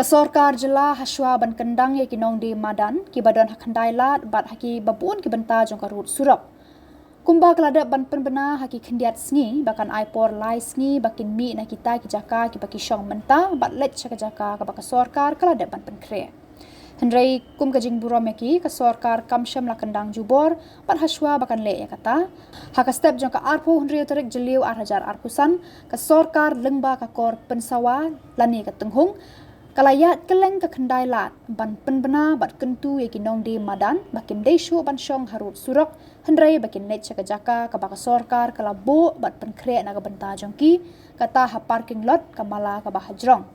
Kesorkar jela haswa ban kendang ye kinong di Madan ki badon hakandai lat bat haki babun ki benta jong karut surap. Kumba kelada ban penbena haki kendiat sngi bakan aipor lai sngi bakin mi na kita ki jaka ki baki syong menta bat let chaka jaka ka baka sorkar kelada ban penkre. Hendrai kum kajing burom yaki kesorkar kamsyam la kendang jubor bat haswa bakan le ya kata. Haka step jong ka arpu hendrai tarik jeliu arhajar arpusan kesorkar lengba ka kor pensawa lani ka tenghung kalayat keleng ke kendai lat ban penbena bat kentu ye kinong di Madan bakin desu ban syong harut surok hendrai bakin net chaka jaka ka baka sorkar kala bo bat penkre na ka benta jongki kata ha parking lot kamala ka bahajrong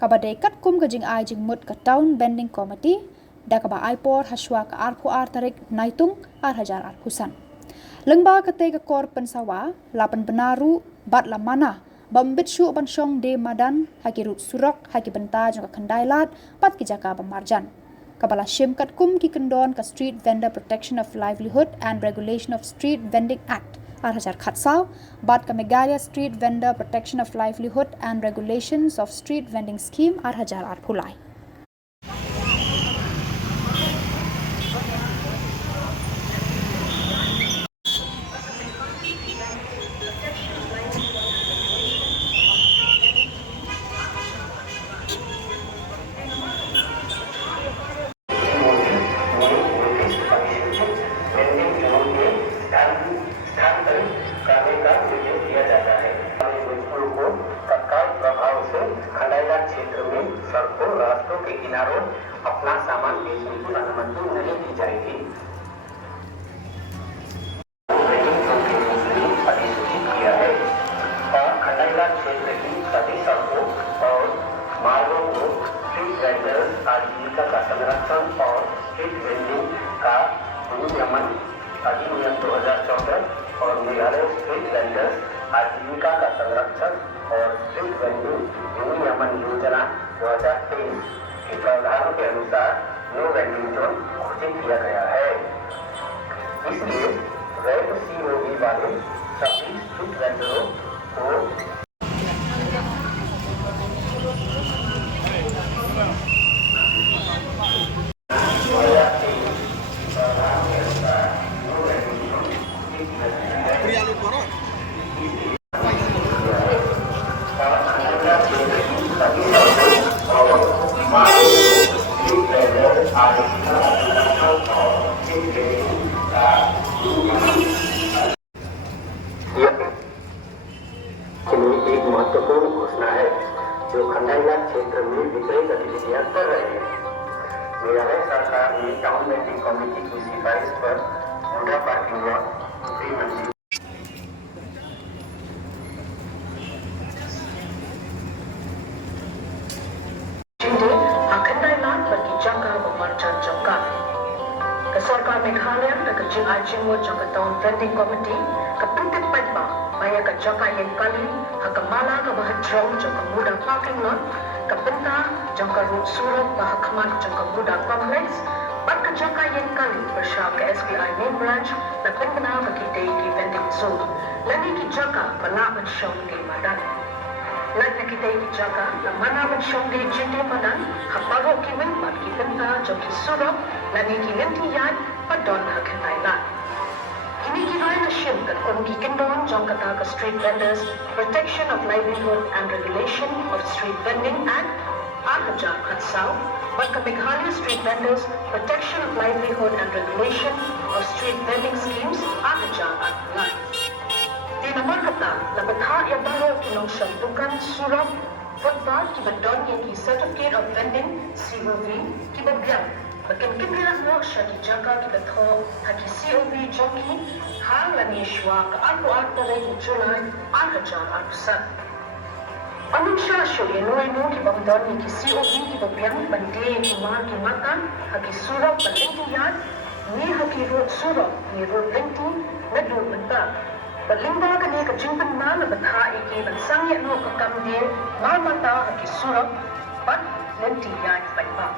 kabadai kat kum kajing ai jing mut ka town bending committee da ka ba aipor haswa ka arpu ar tarik naitung ar hajar arpusan lengba kate ka kor pensawa lapan benaru bat la mana bambit syuk ban syong de Madan haki rut surok haki benta jong kendai lat pat ki jaka pemarjan kabala shim kat kum ki kendon ka Street Vendor Protection of Livelihood and Regulation of Street Vending Act ar hajar khatsau bat ka Meghalaya Street Vendor Protection of Livelihood and Regulations of Street Vending Scheme ar hajar ar phulai. क्षेत्र में सड़कों रास्तों के किनारों अपना सामान बेचने की अनुमति नहीं दी जाएगी। अधिसूचित किया है और खंडाइला क्षेत्र की सभी सड़कों और मार्गों को स्ट्रीट वेंडर्स आजीविका का संरक्षण और स्ट्रीट वेंडिंग का विनियमन अधिनियम 2014 और मेघालय स्ट्रीट वेंडर्स आजीविका का संरक्षण और स्ट्रीट वेंडिंग विनियमन योजना 2023 के प्रावधानों के अनुसार नो वेंडिंग जोन घोषित किया गया है। इसलिए वैध COV वाले सभी स्ट्रीट वेंडरों को एक महत्वपूर्ण घोषणा है जो खंडाइला क्षेत्र में विक्रय गतिविधियां कर रहे हैं। मेघालय सरकार ने टाउन बेंडिंग कमेटी की सिफारिश पर मुंडा पार्किंग लॉट फ्री मंजूर Kesorkar Meghalaya dan kecil Ajimur jangka tahun vending committee kepenting petba baya ke jangka yang kali hakamala ke bahadrong jangka muda parking lot kepenta jangka road surat bahakman jangka muda complex bat ke jangka yang kali bersama ke SBI main branch dan pengenal ke kita di vending zone lagi ki jangka balapan syong di Madan lagi kita di jangka mana mensyong di JD Madan haparo ki bat ki penta jangki surat lagi ki lentian padon hakenai lat. Ini kira na shim kat kongi kendon jong kata ke Street Vendors Protection of Livelihood and Regulation of Street Vending Act Arhajar Khatsau bat ke Meghalaya Street Vendors Protection of Livelihood and Regulation of Street Vending Schemes Arhajar Arpulai. Di nomor kata labetha yang baru kinong syantukan surat football ki badon yang ki Certificate of Vending COV ki babiang Bakin kibira mo siya di jaga kita tho haki COV joki hang lani shwa ka arpo rin July arhajar arpusan. Anong siya siya yanoy mo ki babdon ni ki COV ki babiyang bande ki mga ki makan haki surok balintiyan ni haki road surok ni road linti na doon banta. Balingba ka ni ka jingpan na batha iki bansang yan mo kakamde mamata haki surok bat lintiyan pa.